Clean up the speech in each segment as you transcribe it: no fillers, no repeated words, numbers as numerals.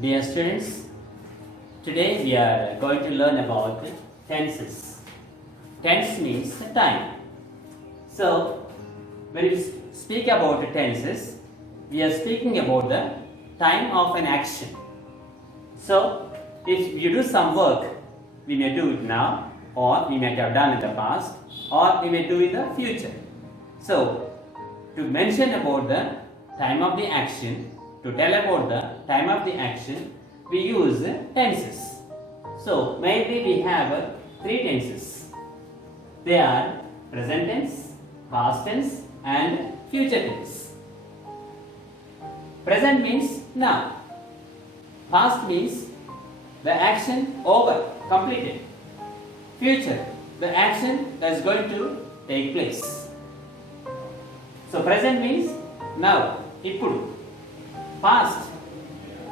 Dear students, today we are going to learn about tenses. Tense means time. So, when we speak about tenses, we are speaking about the time of an action. So, if you do some work, we may do it now, or we may have done in the past, or we may do in the future. So, to mention about the time of the action, to tell about the time of the action, we use tenses. So, mainly we have three tenses. They are present tense, past tense and future tense. Present means now. Past means the action over, completed. Future, the action that is going to take place. So present means now, ఇప్పుడు. Past,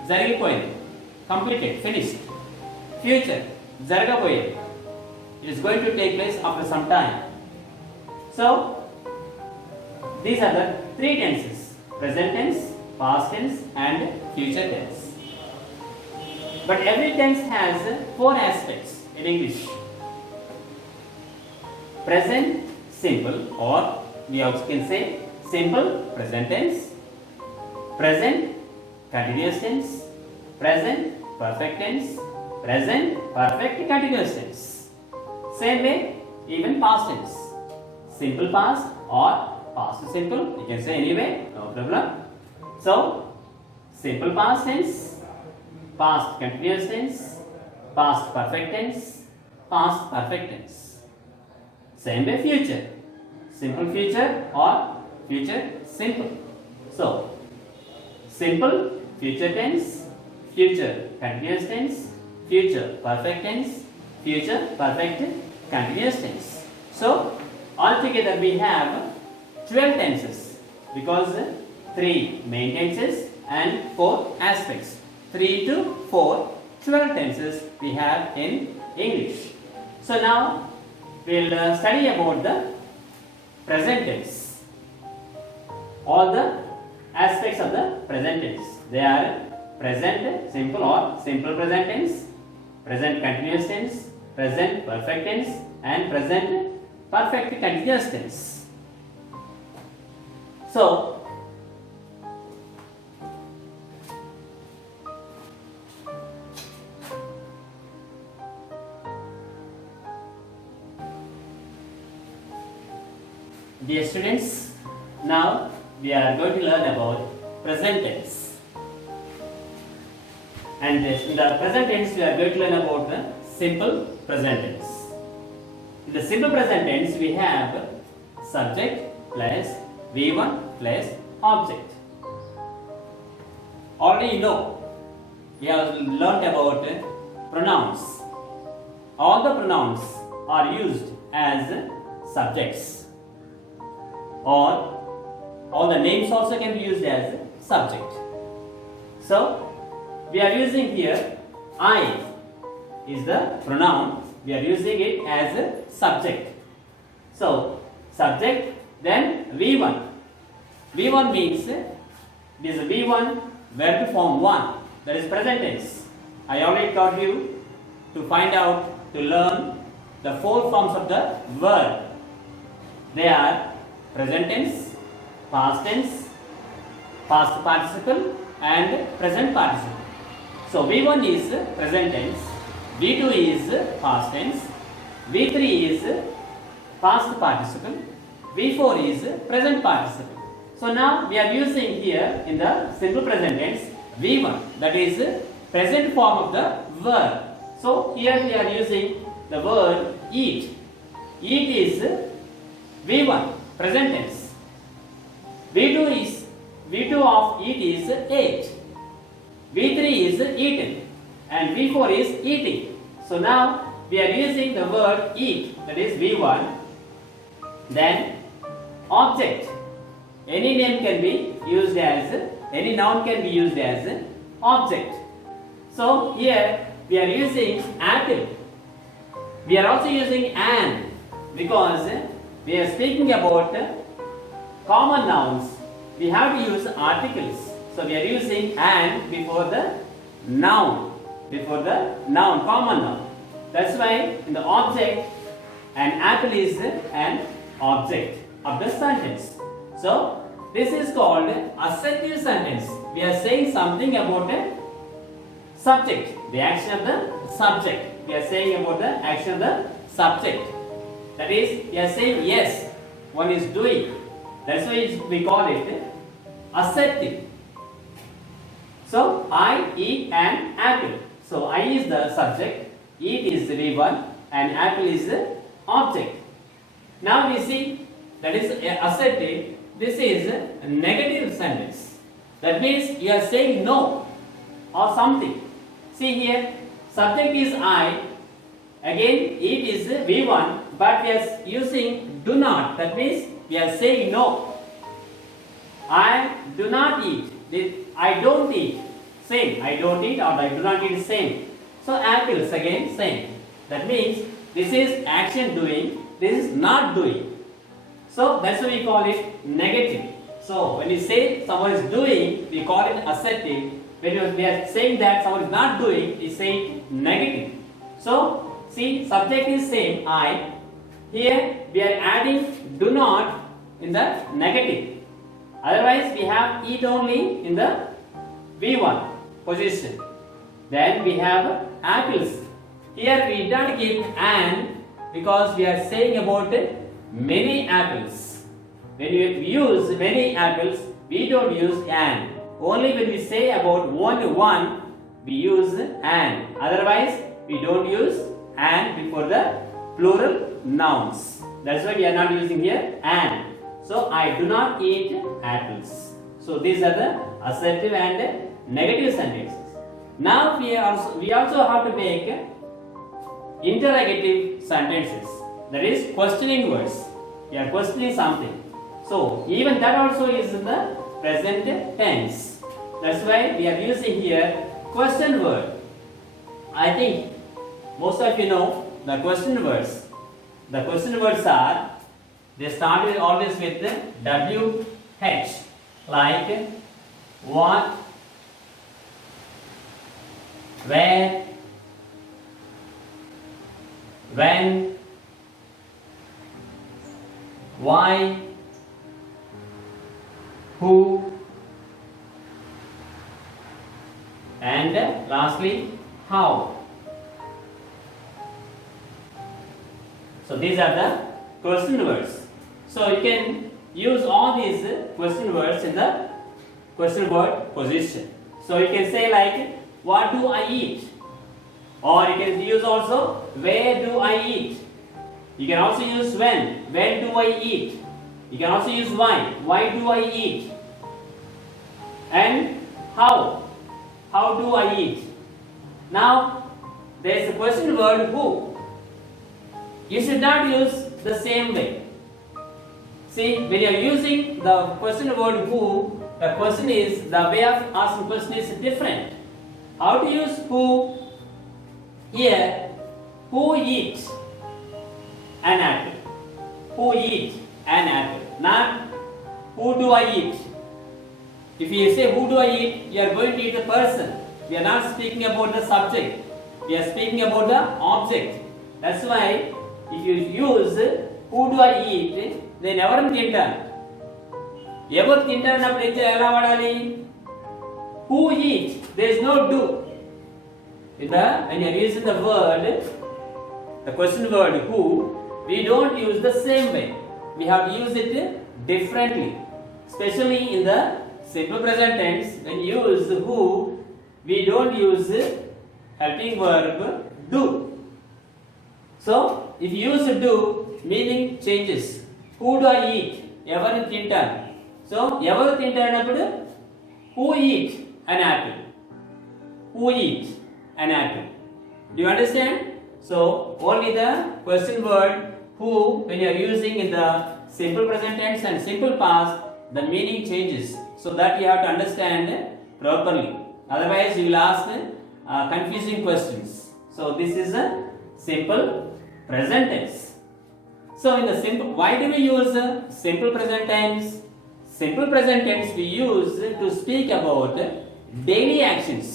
జరిగిపోయింది, completed, finished. Future, జరగబోయేది. It is going to take place after some time. So, these are the three tenses: present tense, past tense and future tense. But every tense has four aspects in English. Present simple, or we also can say simple present tense, present continuous tense, present perfect tense, present perfect continuous tense. Same way, even past tense, simple past or past simple, you can say anyway, no problem. So, simple past tense, past continuous tense, past perfect tense, past perfect tense. Same way, future, simple future or future simple. So, simple future tense, future continuous tense, future perfect tense, future perfect continuous tense. So, altogether we have 12 tenses, because 3 main tenses and 4 aspects. 3 to 4, 12 tenses we have in English. So now we will study about the present tense. All the aspects of the present tense. They are present simple or simple present tense, present continuous tense, present perfect tense and present perfect continuous tense. So, dear students, now we are going to learn about present tense. And in the present tense, we are going to learn about the simple present tense. In the simple present tense, we have subject plus V1 plus object. Already you know, we have learnt about pronouns. All the pronouns are used as subjects, or all the names also can be used as subject. So, we are using here I is the pronoun, we are using it as a subject. So, subject, then V1. V1 means this V1 verb form 1, that is present tense. I already taught you to find out, to learn the 4 forms of the verb. They are present tense, past tense, past participle and present participle. So, V1 is present tense, V2 is past tense, V3 is past participle, V4 is present participle. So, now we are using here in the simple present tense V1, that is present form of the verb. So, here we are using the word eat. Eat is V1, present tense. V2 of eat is ate. V3 is eaten and V4 is eating. So now we are using the word eat, that is V1. Then object. Any name can be used as, any noun can be used as object. So here we are using apple. We are also using an, because we are speaking about common nouns. We have to use articles. So we are using an before the noun before the noun, common noun. That's why in the object, an apple is an object of the sentence. So this is called assertive sentence. We are saying something about a subject, the action of the subject. We are saying about the action of the subject. That is, we are saying yes, one is doing. That's why we call it assertive. So I eat an apple. So I is the subject, eat is the V1, and apple is the object. Now we see that is assertive. This is a negative sentence. That means you are saying no or something. See here, subject is I. Again, eat is V1, but we are using do not. That means we are saying no. I do not eat. I don't eat. Same. I don't eat or I do not eat, same. So apples again same. That means this is action doing. This is not doing. So that's why we call it negative. So when we say someone is doing, we call it assertive. When we are saying that someone is not doing, we say negative. So see, subject is same I. Here we are adding do not in the negative. Otherwise we have eat only in the V1 position. Then we have apples. Here we don't give an because we are saying about many apples. When we use many apples, we don't use an. Only when we say about one, we use an. Otherwise, we don't use an before the plural nouns. That's why we are not using here an. So I do not eat apples. So these are the assertive and negative sentences. Now we also have to make interrogative sentences. That is questioning words. We are questioning something. So even that also is in the present tense. That's why we are using here question word. I think most of you know the question words. The question words are, they start with always with WH, like what, where, when, why, who, and lastly how. So these are the question words. So you can use all these question words in the question word position. So you can say like what do I eat? Or you can use also where do I eat? You can also use when do I eat? You can also use why do I eat? And how do I eat? Now there is a question word who. You should not use the same way. See, when you are using the question word who, the question is, the way of asking question is different. How to use who? Here, who eats an apple? Who eats an apple? Not who do I eat? If you say who do I eat, you are going to eat the person. We are not speaking about the subject. We are speaking about the object. That's why if you use who do I eat, then ఎవరు తింటారు? ఎవరు తింటారన్నప్పుడు అయితే ఎలా వాడాలి? Who eat? There is no do. When you are using the word, the question word who, we don't use the same way. We have to use it differently. Especially in the simple present tense, when you use who, we don't use helping verb do. So, if you use do, meaning changes. Who do I eat? ఎవరు తింటారు? So, ఎవరు తింటారు అన్నప్పుడు who eat an apple? Who eat an apple? Do you understand? So, only the question word who, when you are using in the simple present tense and simple past, the meaning changes. So that you have to understand properly. Otherwise, you will ask confusing questions. So this is a simple present tense. So in the simple, why do we use simple present tense? Simple present tense we use to speak about daily actions.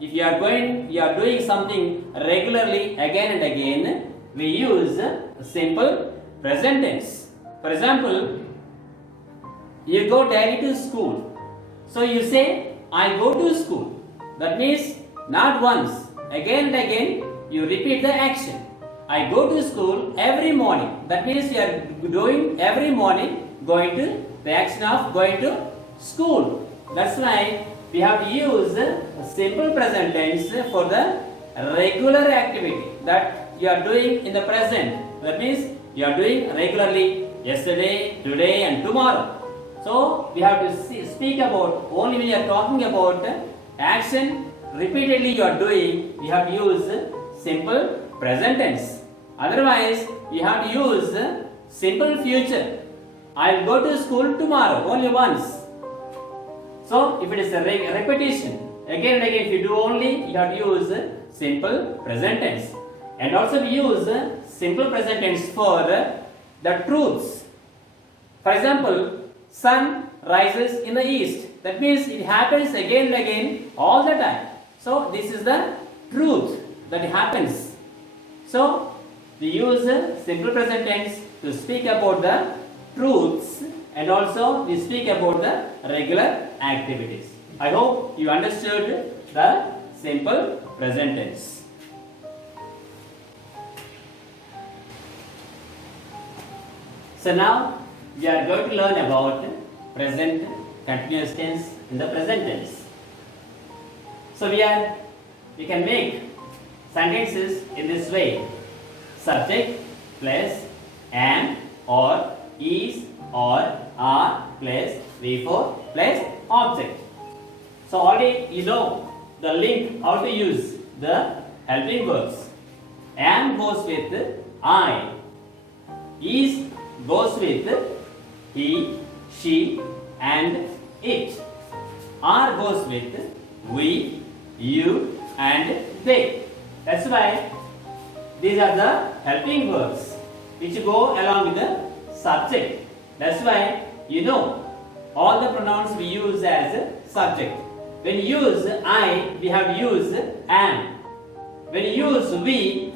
if you are doing something regularly again and again, we use simple present tense. For example, you go daily to school. So you say, I go to school. That means not once, again and again, you repeat the action. I go to school every morning. That means you are doing every morning, going to the action of going to school. That's why we have to use simple present tense for the regular activity that you are doing in the present. That means you are doing regularly yesterday, today and tomorrow. So we have to speak about only when you are talking about action repeatedly you are doing, we have to use simple present tense. Otherwise, we have to use simple future. I will go to school tomorrow, only once. So, if it is a repetition, again and again, if you do only, you have to use simple present tense. And also, we use simple present tense for the truths. For example, sun rises in the east. That means it happens again and again all the time. So, this is the truth that happens. So, we use simple present tense to speak about the truths and also we speak about the regular activities. I hope you understood the simple present tense. So now we are going to learn about present continuous tense in the present tense. So we can make sentences in this way. Subject plus am or is or are plus DAY4 plus object. So already you know the link how to use the helping verbs. Am goes with I. Is goes with he, she and it. Are goes with we, you and they. That's why these are the helping verbs which go along with the subject. That's why you know all the pronouns we use as subject. When you use I, we have to use am. When you use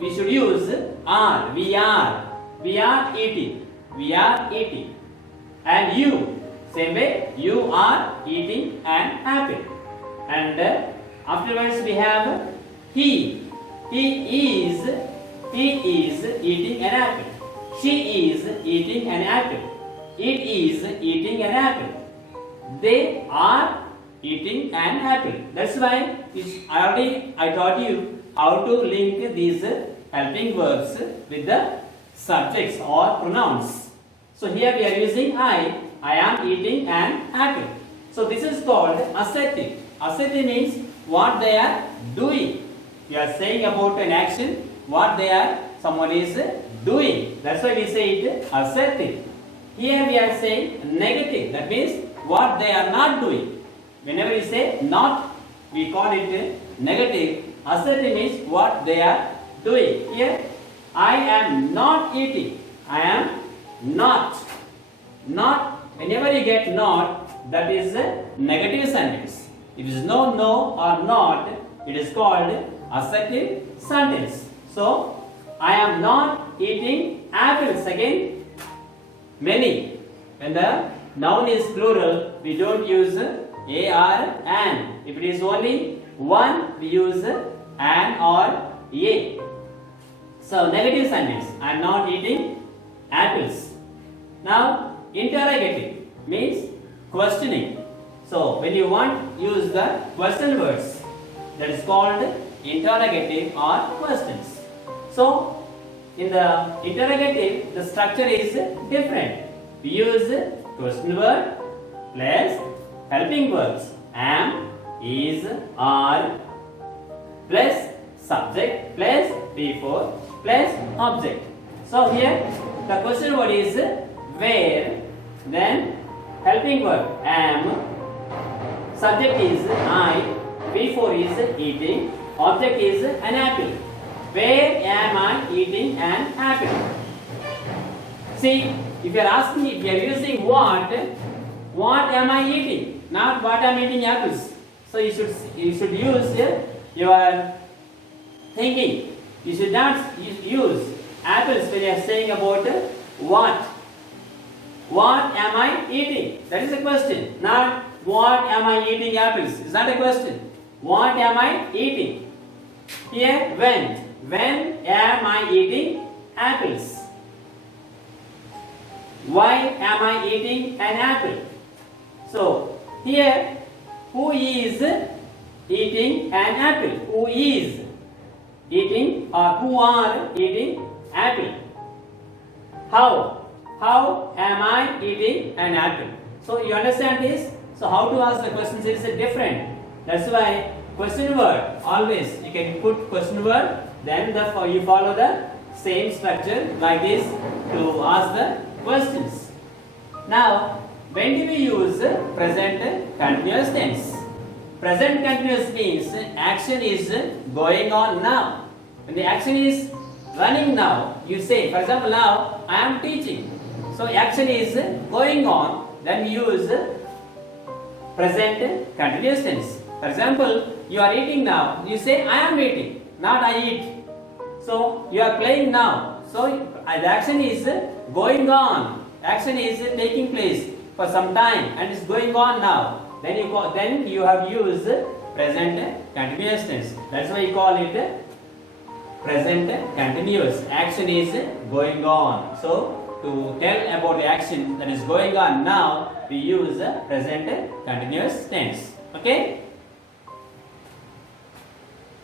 we should use are. We are. We are eating. We are eating. And you, same way, you are eating an apple. And afterwards we have he. He is eating an apple. She is eating an apple. It is eating an apple. They are eating an apple. That's why I taught you how to link these helping verbs with the subjects or pronouns. So here we are using I am eating an apple. So this is called assertive. Assertive means what they are doing. We are saying about an action, what someone is doing. That's why we say it assertive. Here we are saying negative. That means what they are not doing. Whenever we say not, we call it negative. Assertive means what they are doing. Here, I am not eating. I am not. Not. Whenever you get not, that is a negative sentence. If it is no or not, it is called assertive sentence. So, I am not eating apples. Again, many. When the noun is plural, we don't use a or an. If it is only one, we use an or a. So, negative sentence. I am not eating apples. Now, interrogative means questioning. So, when you want, use the question words. That is called interrogative or questions. So, in the interrogative, the structure is different. We use question word plus helping verbs. Am, is, are plus subject plus DAY4 plus object. So, here the question word is where, then helping verb am, subject is I, DAY4 is eating, object is an apple. Where am I eating an apple? See, if you are asking, if you are using what am I eating? Not what I am eating apples. So you should use you are thinking. You should not use apples when you are saying about what. What am I eating? That is a question. Not what am I eating apples. It's not a question. What am I eating? Here, when. When am I eating apples? Why am I eating an apple? So, here, who is eating an apple? Who is eating or who are eating apple? How? How am I eating an apple? So, you understand this? So, how to ask the questions is different. That's why question word, always you can put question word, then you follow the same structure like this to ask the questions. Now, when do we use present continuous tense? Present continuous means action is going on now. When the action is running now, you say, for example, now I am teaching. So action is going on, then we use present continuous tense. For example, you are eating now, you say I am eating, not I eat. So you are playing now. So the action is going on. Action is taking place for some time and is going on now. Then you have used present continuous tense. That's why you call it present continuous. Action is going on. So to tell about the action that is going on now, we use present continuous tense. Okay?